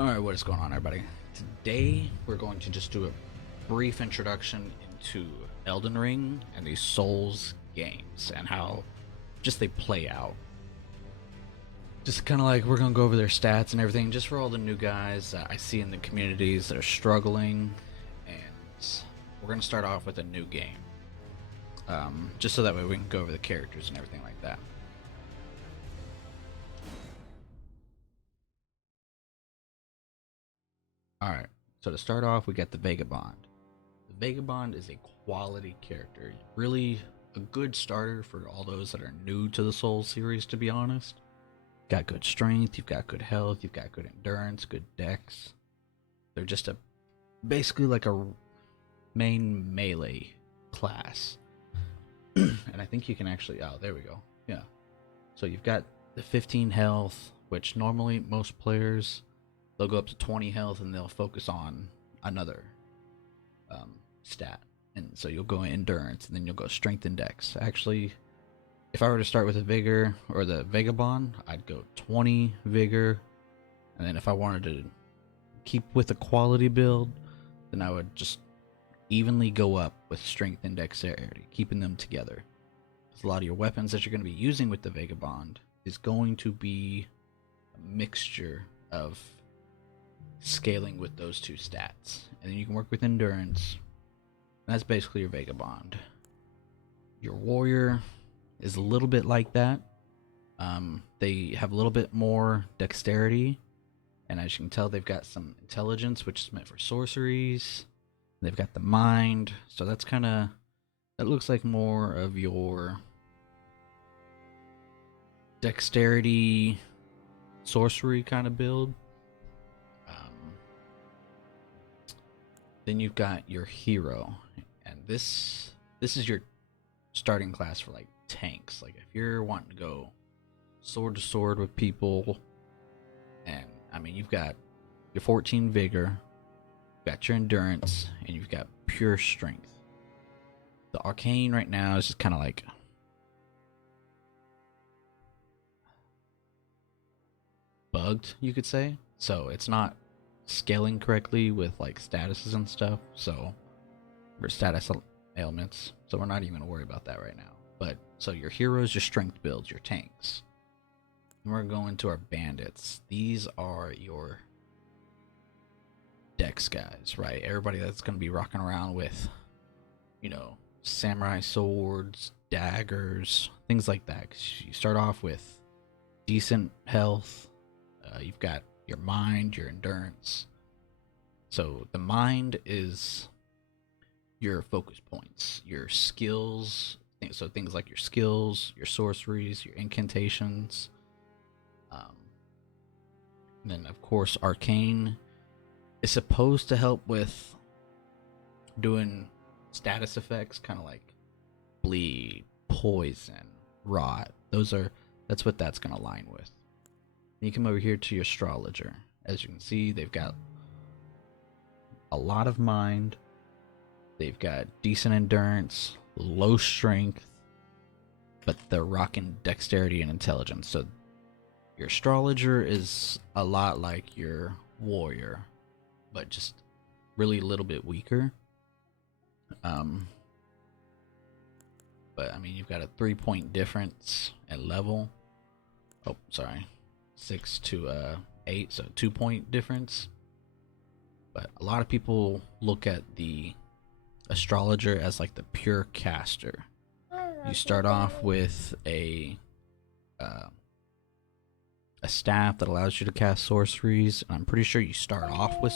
Alright, what is going on, everybody? Today, we're going to just do a brief introduction into Elden Ring and these Souls games and how just they play out. Just kind of like we're going to go over their stats and everything, just for all the new guys that I see in the communities that are struggling. And we're going to start off with a new game. Just so that way we can go over the characters and everything like that. Alright, so to start off, we got the Vagabond. The Vagabond is a quality character. Really a good starter for all those that are new to the Souls series, to be honest. Got good strength, you've got good health, you've got good endurance, good dex. They're just basically like a main melee class. And I think you can actually, oh, there we go. Yeah. So you've got the 15 health, which normally most players, they'll go up to 20 health and they'll focus on another stat. And so you'll go endurance and then you'll go strength and dex. Actually, if I were to start with a vigor or the vagabond, I'd go 20 vigor. And then if I wanted to keep with a quality build, then I would just evenly go up with strength and dexterity, keeping them together. Because a lot of your weapons that you're going to be using with the vagabond is going to be a mixture of scaling with those two stats. And then you can work with endurance. And that's basically your vagabond. Your warrior is a little bit like that. They have a little bit more dexterity. And as you can tell, they've got some intelligence, which is meant for sorceries. They've got the mind. So that's kind of, that looks like more of your dexterity sorcery kind of build. Then you've got your hero, and this is your starting class for like tanks. Like if you're wanting to go sword to sword with people, and I mean you've got your 14 vigor, you've got your endurance, and you've got pure strength. The arcane right now is just kind of like bugged, you could say. So it's not scaling correctly with like statuses and stuff, so or status ailments, so we're not even gonna worry about that right now. But so your heroes, your strength builds, your tanks, and we're going to our bandits. These are your dex guys, right? Everybody that's gonna be rocking around with, you know, samurai swords, daggers, things like that. 'Cause you start off with decent health. You've got your mind, your endurance. So the mind is your focus points, your skills. So things like your skills, your sorceries, your incantations. And then of course arcane is supposed to help with doing status effects, kind of like bleed, poison, rot. That's what that's gonna align with. You come over here to your astrologer. As you can see, they've got a lot of mind. They've got decent endurance, low strength, but they're rocking dexterity and intelligence. So your astrologer is a lot like your warrior, but just really a little bit weaker. But I mean, you've got a 3-point difference at level. Oh, sorry. 6 to 8, so 2-point difference. But a lot of people look at the astrologer as like the pure caster. You start off with a staff that allows you to cast sorceries, and I'm pretty sure you start off with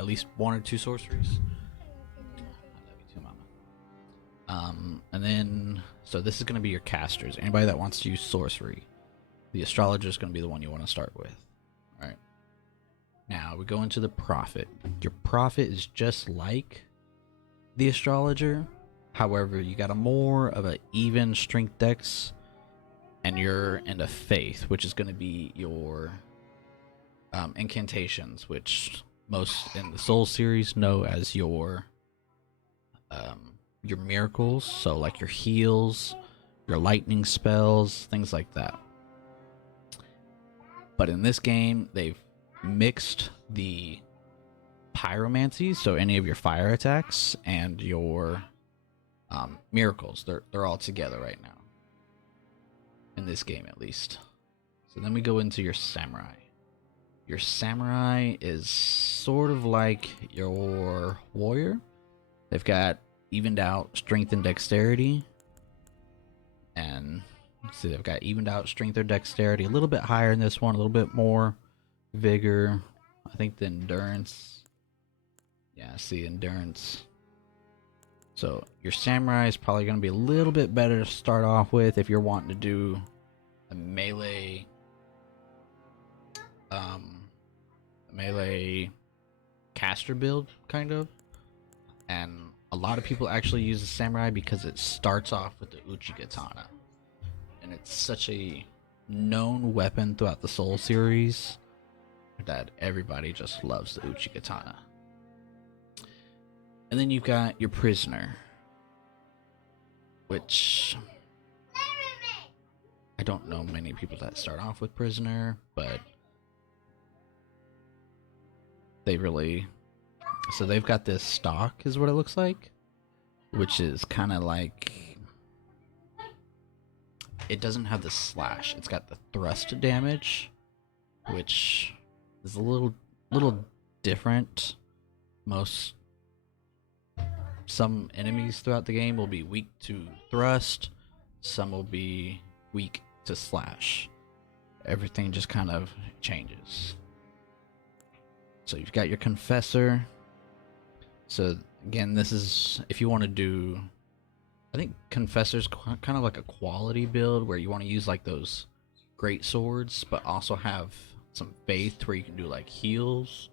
at least 1 or 2 sorceries. I love you too, mama. And then so this is going to be your casters. Anybody that wants to use sorcery, the astrologer is going to be the one you want to start with. All right. Now we go into the prophet. Your prophet is just like the astrologer. However, you got a more of an even strength dex, and you're into faith, which is going to be your incantations, which most in the Soul series know as your miracles. So like your heals, your lightning spells, things like that. But in this game, they've mixed the pyromancy, so any of your fire attacks and your miracles, they're all together right now in this game at least. So then we go into your samurai. Your samurai is sort of like your warrior. They've got evened out strength and dexterity, and see, they've got evened out strength or dexterity, a little bit higher in this one, a little bit more vigor. I think the endurance. Yeah, see, endurance. So your samurai is probably going to be a little bit better to start off with if you're wanting to do a melee, melee caster build, kind of. And a lot of people actually use the samurai because it starts off with the Uchigatana, and it's such a known weapon throughout the Soul series that everybody just loves the Uchigatana. And then you've got your prisoner, which I don't know many people that start off with prisoner, but they really, so they've got this stock is what it looks like, which is kind of like, it doesn't have the slash, it's got the thrust damage, which is a little different. Some enemies throughout the game will be weak to thrust, some will be weak to slash. Everything just kind of changes. So you've got your confessor. So again, this is if you want to do, I think confessor's kind of like a quality build where you want to use like those great swords, but also have some faith where you can do like heals,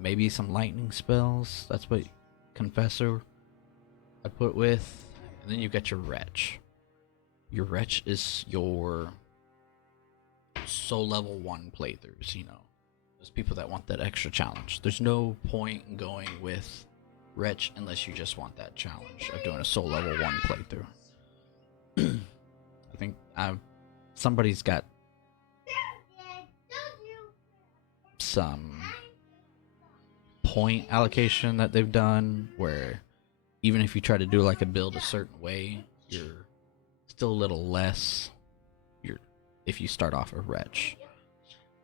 maybe some lightning spells. That's what confessor I put with. And then you've got your wretch. Your wretch is your soul level 1 playthroughs, you know, those people that want that extra challenge. There's no point in going with wretch unless you just want that challenge of doing a soul level 1 playthrough. I think somebody's got some point allocation that they've done where even if you try to do like a build a certain way, you're still a little less if you start off a wretch.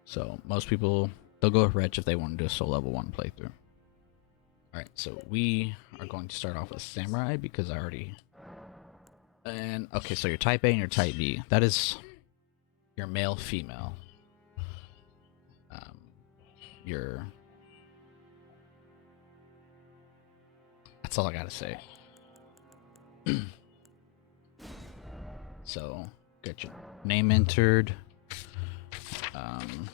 So most people, they'll go with wretch if they want to do a soul level 1 playthrough. Alright, so we are going to start off with samurai because I already, and okay, so your type A and your type B, that is your male female. Your, that's all I gotta say. So get your name entered. I'm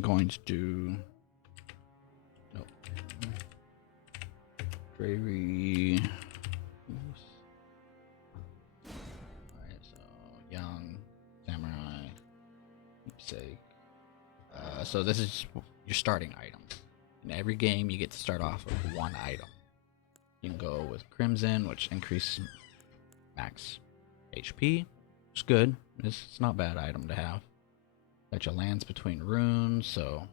going to do, nope, Dravery. Alright, so young samurai keepsake. So this is your starting item. In every game you get to start off with 1 item. You can go with Crimson, which increases max HP. It's good. It's not a bad item to have. Got your lands between runes, so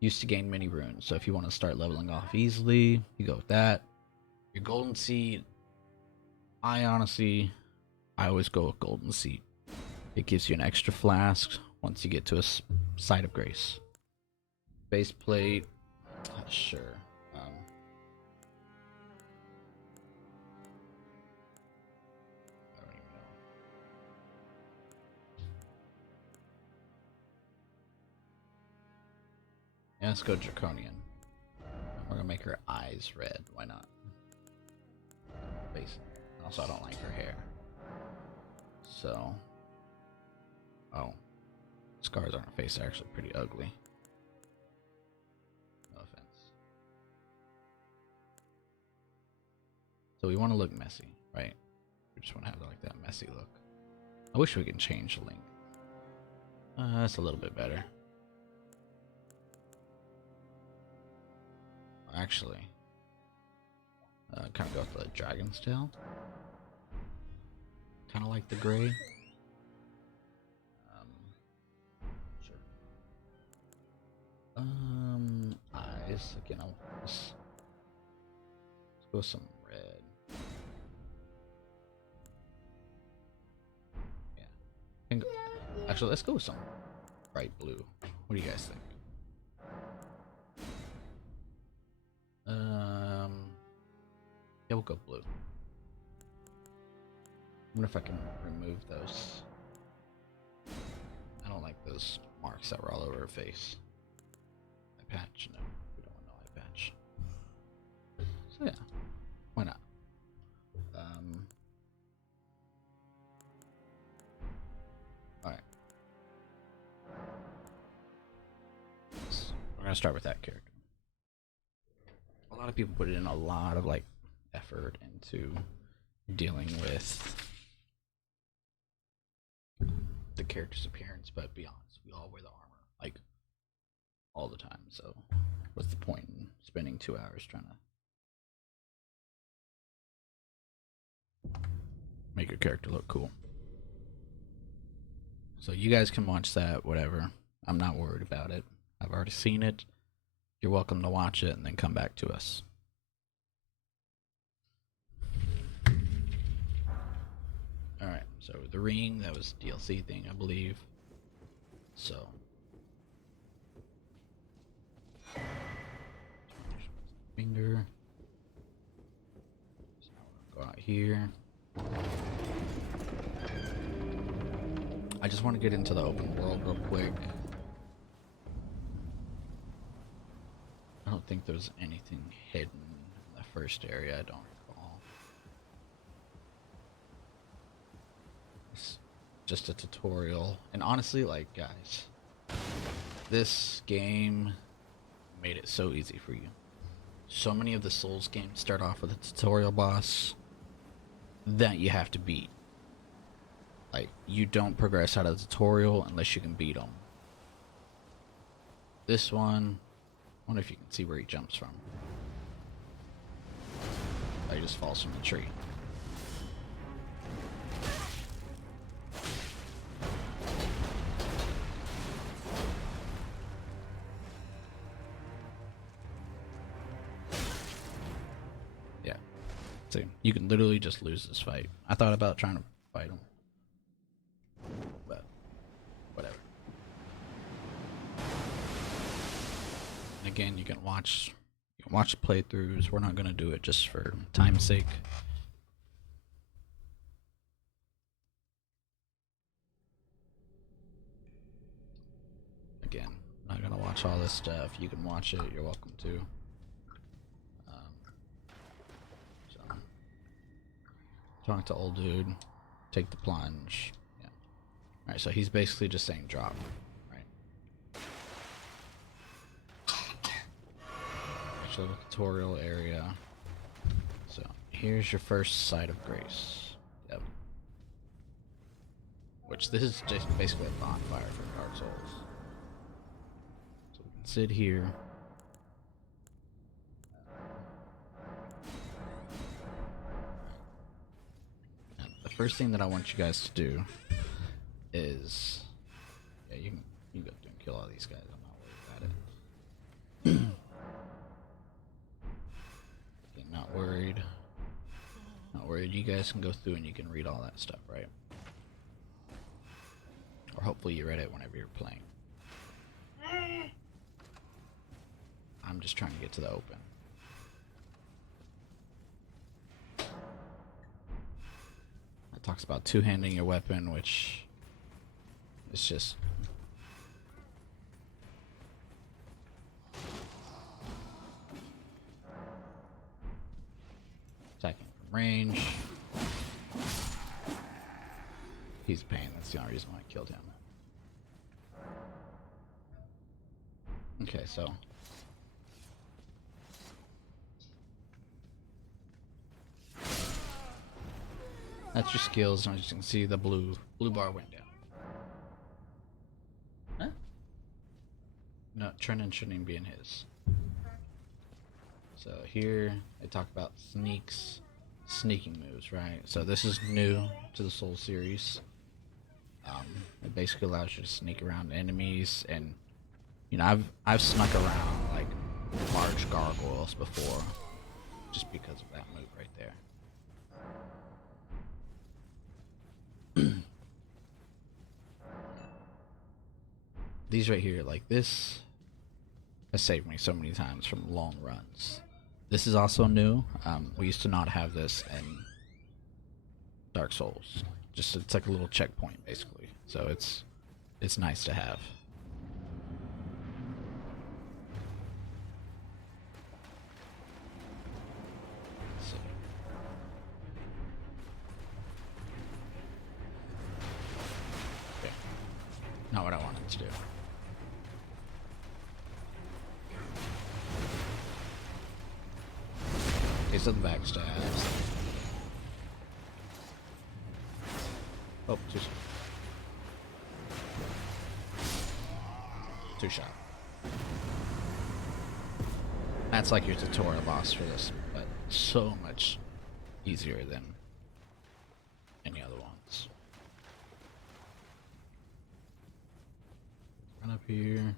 used to gain many runes. So if you want to start leveling off easily, you go with that. Your golden seed, I always go with golden seed. It gives you an extra flask once you get to a site of grace. Base plate, sure. Yeah, let's go draconian. We're gonna make her eyes red. Why not? Face. Also, I don't like her hair. So, oh, scars on her face are actually pretty ugly. No offense. So we want to look messy, right? We just want to have like that messy look. I wish we could change the length. That's a little bit better. Actually, kind of go with the dragon's tail. Kind of like the gray. Sure. Eyes again. Let's go some red. Yeah. Actually, let's go with some bright blue. What do you guys think? Yeah, we'll go blue. I wonder if I can remove those. I don't like those marks that were all over her face. Eye patch? No, we don't want no eye patch. So yeah, why not? Alright. We're gonna start with that character. A lot of people put in a lot of like effort into dealing with the character's appearance, but be honest, we all wear the armor like all the time. So what's the point in spending 2 hours trying to make your character look cool? So you guys can watch that, whatever. I'm not worried about it. I've already seen it. You're welcome to watch it and then come back to us. Alright, so the ring, that was DLC thing, I believe. So. Finger. So go out here. I just want to get into the open world real quick. I don't think there's anything hidden in the first area, I don't recall. It's just a tutorial. And honestly, like, guys, this game made it so easy for you. So many of the Souls games start off with a tutorial boss that you have to beat. Like, you don't progress out of the tutorial unless you can beat them. This one, I wonder if you can see where he jumps from. Oh, he just falls from the tree. Yeah. See, you can literally just lose this fight. I thought about trying to fight him, but whatever. And again, you can watch the playthroughs. We're not gonna do it just for time's sake. Again, not gonna watch all this stuff. You can watch it. You're welcome to. So, talk to old dude. Take the plunge. Yeah. All right. So he's basically just saying drop. Right. Actually, tutorial area. So here's your first site of grace. Yep. Which this is just basically a bonfire for Dark Souls. So we can sit here. And the first thing that I want you guys to do is, yeah, you can go through and kill all these guys. I'm not worried about it. Okay, not worried. Not worried. You guys can go through and you can read all that stuff, right? Or hopefully you read it whenever you're playing. I'm just trying to get to the open. It talks about two-handing your weapon, which is just attacking from range. He's a pain. That's the only reason why I killed him. Okay, so that's your skills, and as you can see, the blue bar went down. Huh? No, Trennan shouldn't even be in his. So here they talk about sneaking moves, right? So this is new to the Soul series. It basically allows you to sneak around enemies and You know, I've snuck around like large gargoyles before, just because of that move right there. These right here, like this, has saved me so many times from long runs. This is also new. We used to not have this in Dark Souls. Just it's like a little checkpoint basically. So it's nice to have. So, okay. Not what I wanted to do. Okay, so the backstabs. Oh, two shot. That's like your tutorial boss for this, but so much easier than any other ones. Run up here,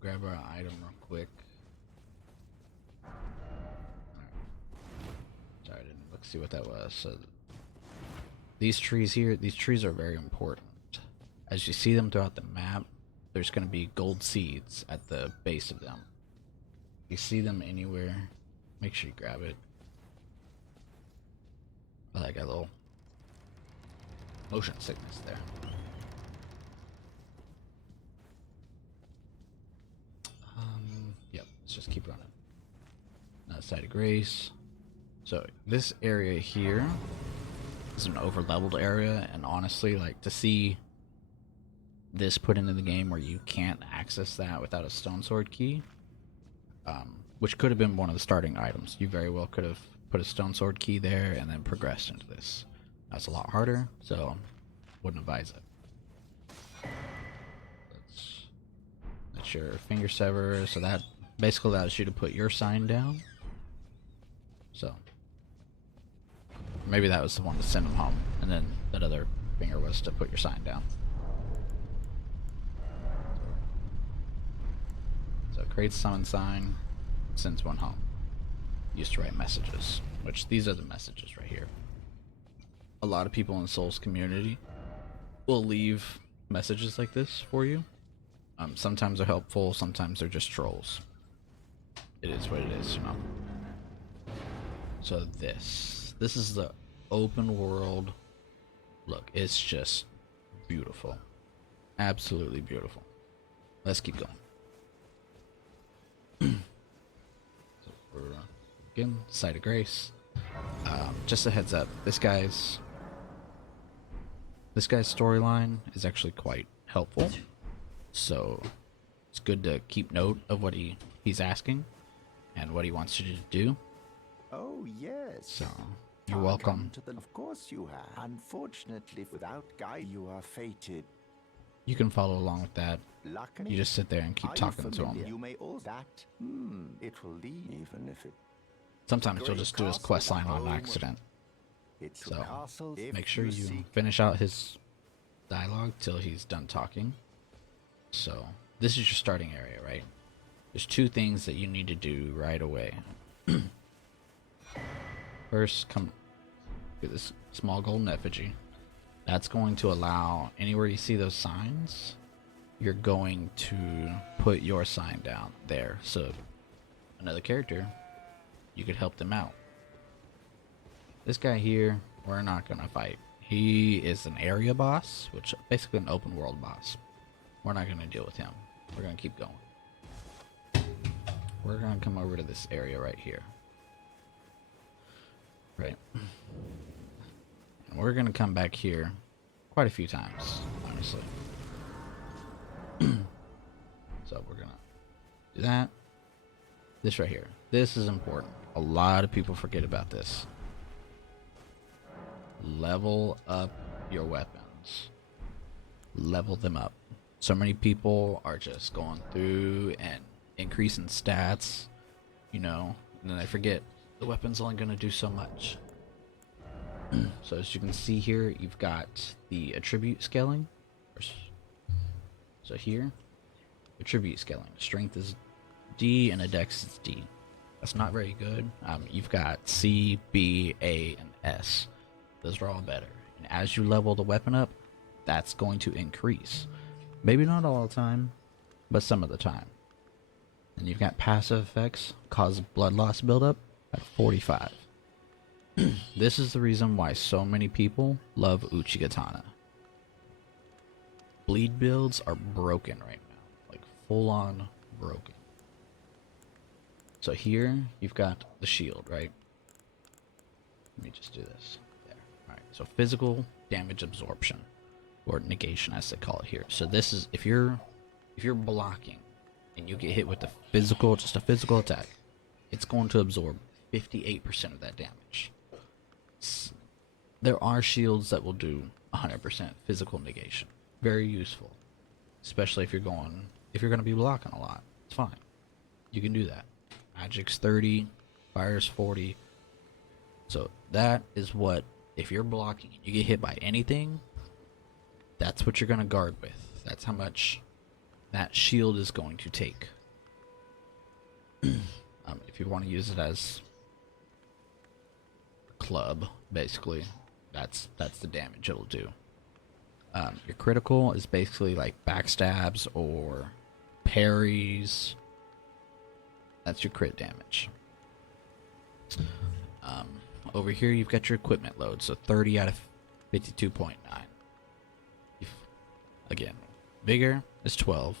grab our item real quick. Alright. Sorry, I didn't look see what that was. So these trees here, these trees are very important. As you see them throughout the map, there's going to be gold seeds at the base of them. You see them anywhere, make sure you grab it. I like a little motion sickness there. Yep, let's just keep running. Another side of grace. So this area here is an over leveled area, and honestly, like, to see this put into the game where you can't access that without a stone sword key, which could have been one of the starting items. You very well could have put a stone sword key there and then progressed into this. That's a lot harder, so wouldn't advise it. That's your finger sever, so that basically allows you to put your sign down. So maybe that was the one to send him home, and then that other finger was to put your sign down. So it creates summon sign, sends one home. Used to write messages, which these are the messages right here. A lot of people in the Souls community will leave messages like this for you. Sometimes they're helpful, sometimes they're just trolls. It is what it is, you know. So this is the open world. Look, it's just beautiful. Absolutely beautiful. Let's keep going. So we're again, Site of Grace. Just a heads up, this guy's storyline is actually quite helpful. So it's good to keep note of what he's asking and what he wants you to do. Oh, yes. So you're welcome. Of course you have. Unfortunately, without guide, you are fated. You can follow along with that. Luckily, You just sit there and keep talking to him. You may all that. It will lead, even if it. Sometimes you'll just do his quest line on accident. It's So castle. make sure you finish out his dialogue till he's done talking. So this is your starting area, right? There's two things that you need to do right away. First, come get this small golden effigy. That's going to allow anywhere you see those signs, you're going to put your sign down there. So another character, you could help them out. This guy here, we're not gonna fight. He is an area boss, which is basically an open world boss. We're not gonna deal with him. We're gonna keep going. We're gonna come over to this area right here. Right. And we're gonna come back here quite a few times, honestly. So we're gonna do that. This right here. This is important. A lot of people forget about this. Level up your weapons. Level them up. So many people are just going through and increasing stats, you know, and then they forget the weapon's only going to do so much. So as you can see here, you've got the attribute scaling. So here, attribute scaling. Strength is D and a dex is D. That's not very good. You've got C, B, A, and S. Those are all better. And as you level the weapon up, that's going to increase. Maybe not all the time, but some of the time. And you've got passive effects, cause blood loss buildup at 45. This is the reason why so many people love Uchigatana. Bleed builds are broken right now. Like full on broken. So here you've got the shield, right? Let me just do this. There. Alright, so physical damage absorption. Or negation as they call it here. So this is if you're blocking and you get hit with just a physical attack, it's going to absorb 58% of that damage. There are shields that will do 100% physical negation. Very useful. Especially if you're going to be blocking a lot. It's fine. You can do that. Magic's 30, fire's 40. So that is what, if you're blocking and you get hit by anything, that's what you're going to guard with. That's how much that shield is going to take. If you want to use it as a club, basically, that's the damage it'll do. Your critical is basically like backstabs or parries. That's your crit damage. Over here you've got your equipment load, so 30 out of 52.9. Again, vigor is 12,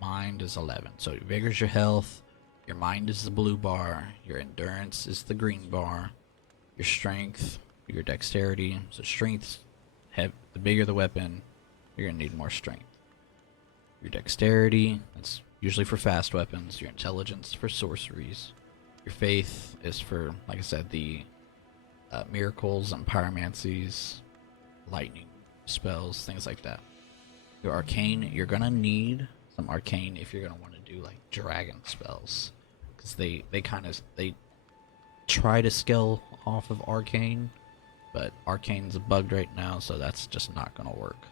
mind is 11. So vigor's your health, your mind is the blue bar, your endurance is the green bar, your strength, your dexterity. So strength, the bigger the weapon, you're gonna need more strength. Your dexterity, that's usually for fast weapons. Your intelligence for sorceries. Your faith is for, like I said, the miracles and pyromancies, lightning spells, things like that. Your arcane, you're gonna need some arcane if you're gonna want to do like dragon spells, because they try to scale off of arcane, but arcane's bugged right now, so that's just not gonna work.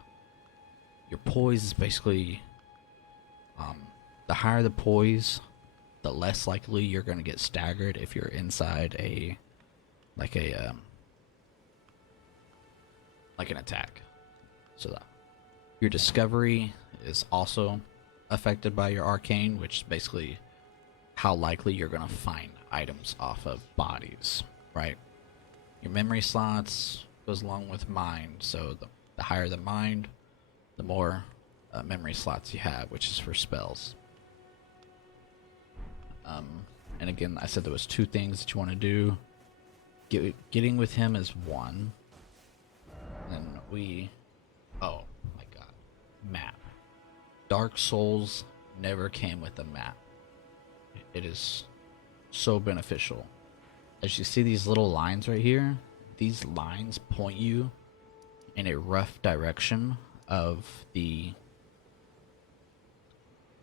Your poise is basically the higher the poise, the less likely you're gonna get staggered if you're inside like an attack. So that your discovery is also affected by your arcane, which is basically how likely you're going to find items off of bodies, right? Your memory slots goes along with mind, so the higher the mind, the more memory slots you have, which is for spells. And again, I said there was two things that you want to do. Getting with him is one. And oh my god, map. Dark Souls never came with a map. It is so beneficial. As you see these little lines right here, these lines point you in a rough direction of the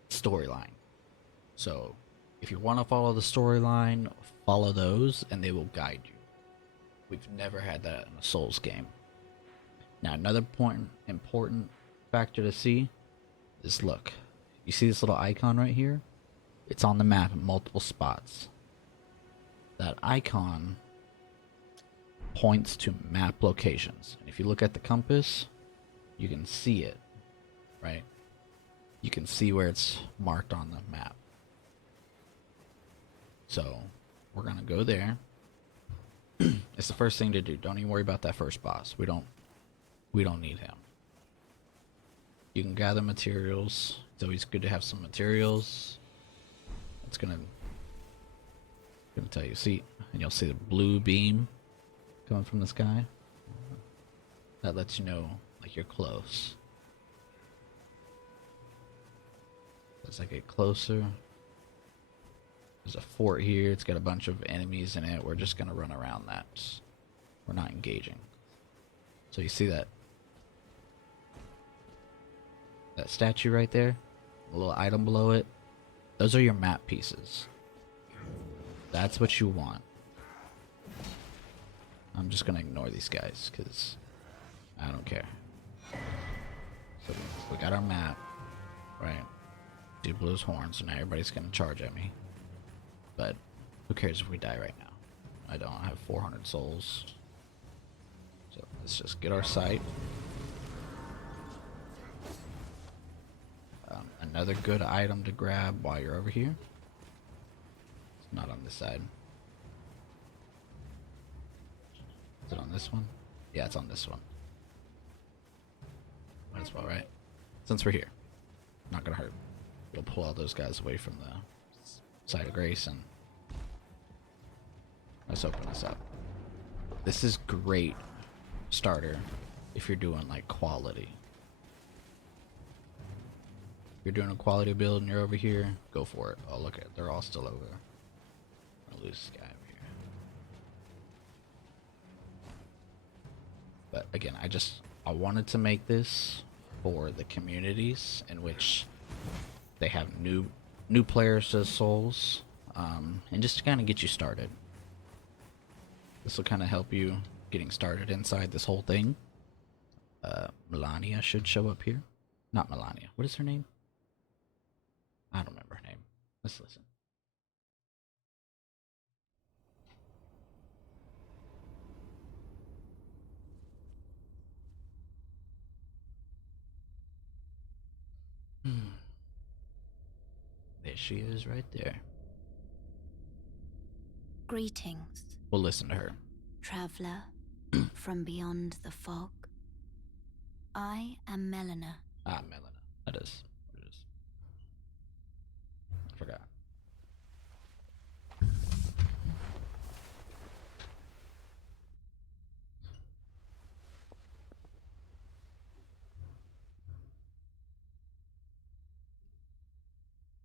storyline. So if you want to follow the storyline, follow those and they will guide you. We've never had that in a Souls game. Now another important factor to see is, look, you see this little icon right here? It's on the map in multiple spots. That icon points to map locations. And if you look at the compass, you can see it, right? You can see where it's marked on the map. So we're gonna go there. It's the first thing to do. Don't even worry about that first boss. We don't need him. You can gather materials. It's always good to have some materials. It's gonna tell you, see, and you'll see the blue beam coming from the sky. That lets you know like you're close. As I get closer, there's a fort here. It's got a bunch of enemies in it. We're just gonna run around that. We're not engaging. So you see that statue right there? A little item below it? Those are your map pieces. That's what you want. I'm just gonna ignore these guys because I don't care. So we got our map, right? Dude blew his horn, so now everybody's gonna charge at me. But who cares if we die right now? I don't have 400 souls. So let's just get our sight. Another good item to grab while you're over here. It's not on this side. Is it on this one? Yeah, it's on this one. Might as well, right? Since we're here. Not gonna hurt. It'll pull all those guys away from the side of grace, and let's open this up. This is great starter if you're doing like quality. If you're doing a quality build and you're over here, go for it. Oh, look at it. They're all still over. I'm gonna lose this guy over here. But again, I wanted to make this for the communities in which they have new players to Souls, and just to kind of get you started. This will kind of help you getting started inside this whole thing. Melania should show up here. Not Melania. What is her name? I don't remember her name. Let's listen. There she is right there. Greetings, We'll listen to her. traveler from beyond the fog. I am Melina. Ah, Melina. That is what it is. I forgot.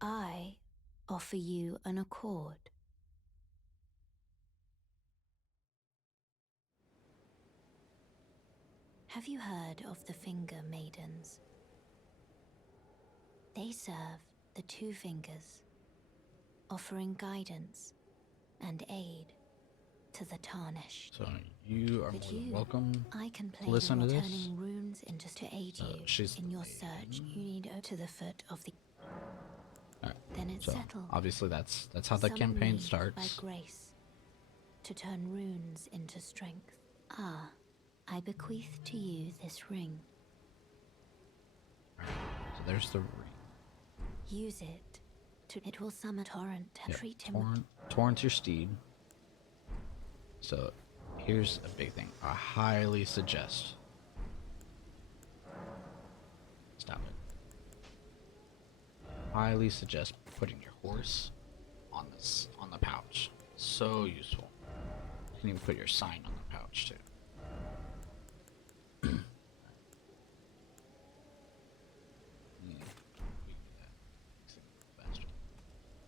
I offer you an accord. Have you heard of the Finger Maidens? They serve the Two Fingers, offering guidance and aid to the tarnished. So you are more But than you, welcome. I can play listen the to this. returning runes into to aid you she's in the your maiden. search. You need to the foot of the. Alright. Then it's So settled. obviously that's how the Summon campaign me starts. by grace to turn runes into strength. Ah, I bequeath to you this ring. So there's the ring. Use it to. It will summon Torrent and Yep. treat him. Torrent's your steed. So here's a big thing. I highly suggest. Stop it. Highly suggest putting your horse on the pouch. So useful. You can even put your sign on the pouch too.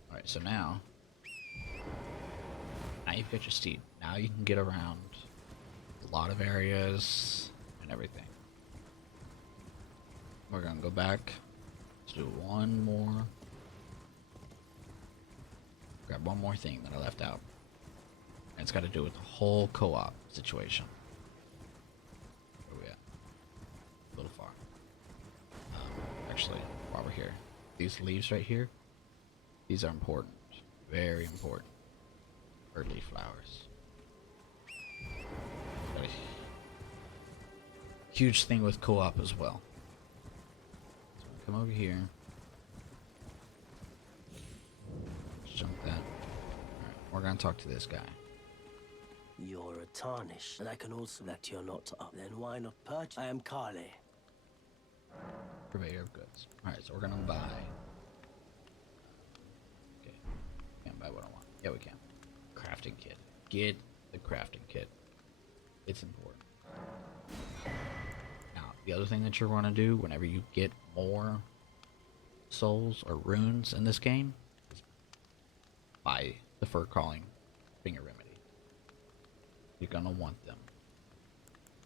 Alright, so now you've got your steed. Now you can get around a lot of areas and everything. We're gonna go back. Let's do one more. Grab one more thing that I left out. And it's got to do with the whole co-op situation. Where are we at? A little far. Actually, while we're here, these leaves right here, these are important. Very important. Early flowers. Got a huge thing with co-op as well. So come over here. Let's jump that. Alright, we're gonna talk to this guy. You're a tarnish, and I can also that you're not up. Then why not purchase? I am Carly. Purveyor of goods. Alright, so we're gonna buy. Okay. Can't buy what I want. Yeah, we can. Crafting kit. Get the crafting kit. It's important. Now, the other thing that you're gonna do whenever you get more souls or runes in this game is buy the fur crawling finger remedy. You're gonna want them.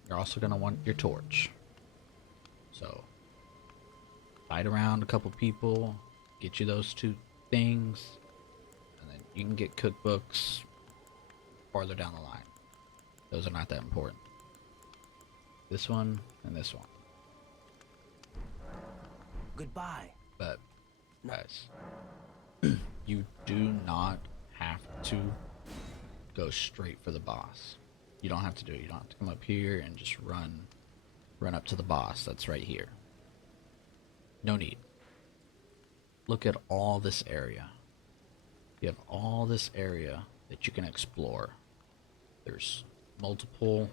You're also gonna want your torch. So fight around a couple people, get you those two things, and then you can get cookbooks farther down the line. Those are not that important. This one and this one. Goodbye. But Guys, you do not have to go straight for the boss. You don't have to do it. You don't have to come up here and just run up to the boss that's right here. No need. Look at all this area. You have all this area that you can explore. There's multiple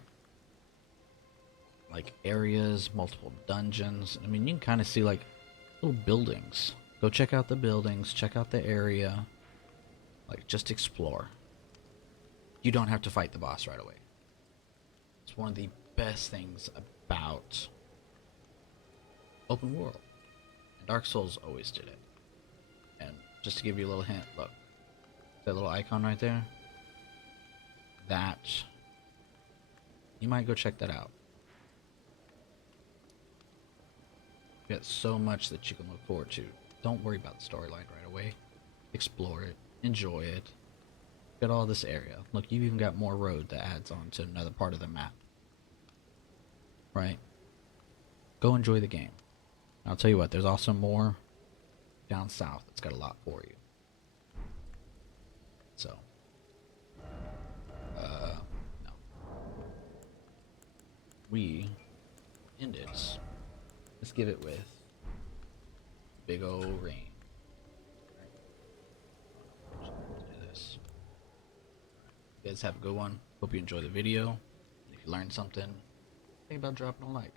like areas, multiple dungeons. I mean, you can kind of see like little buildings. Go check out the buildings, check out the area. Like, just explore. You don't have to fight the boss right away. It's one of the best things about open world. And Dark Souls always did it. And just to give you a little hint, look. That little icon right there? That... You might go check that out. You got so much that you can look forward to. Don't worry about the storyline right away. Explore it. Enjoy it. Got all this area. Look, you've even got more road that adds on to another part of the map. Right? Go enjoy the game. I'll tell you what, there's also more down south that's got a lot for you. So, no. We end it. Let's give it with big old rain. Do this. You guys have a good one. Hope you enjoy the video. If you learned something, think about dropping a like.